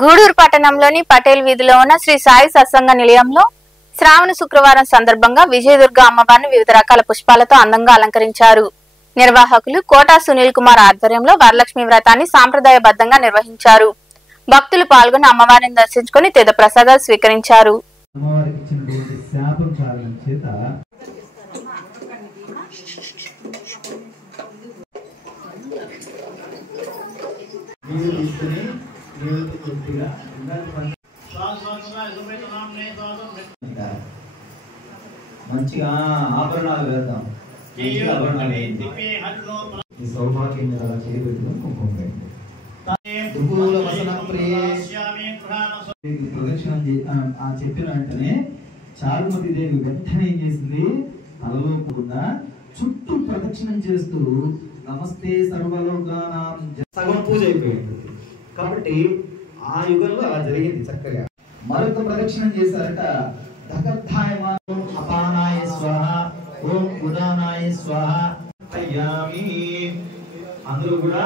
గూడూరు పట్టణంలోని పటేల్ వీధిలో ఉన్న శ్రీ సాయి సత్సంగ నిలయంలో శ్రావణ శుక్రవారం సందర్భంగా విజయదుర్గ అమ్మవారిని వివిధ రకాల పుష్పాలతో అందంగా అలంకరించారు. నిర్వాహకులు కోటా సునీల్ కుమార్ ఆధ్వర్యంలో వరలక్ష్మి వ్రతాన్ని సాంప్రదాయబద్ధంగా నిర్వహించారు. భక్తులు పాల్గొని అమ్మవారిని దర్శించుకుని తీర్థ ప్రసాదాలు స్వీకరించారు. మంచిగా ఆభరణాలు వేద్దాం. సౌభాగ్యం ప్రదక్షిణం చెప్పిన వెంటనే చారుమతి దేవి వెంటనే ఏం చేసింది, తలలో కూడా చుట్టూ ప్రదక్షిణం చేస్తూ నమస్తే సర్వలోకానాం సగం పూజ అయిపోయింది. కాబట్టి ఆ యుగంలో అలా జరిగింది. చక్కగా మరొక ప్రదక్షిణం చేశారట. దగద్ధాయమానం అపానాయ స్వాహ, ఓం ఉదానాయ స్వాహ అయ్యామి. అందరూ కూడా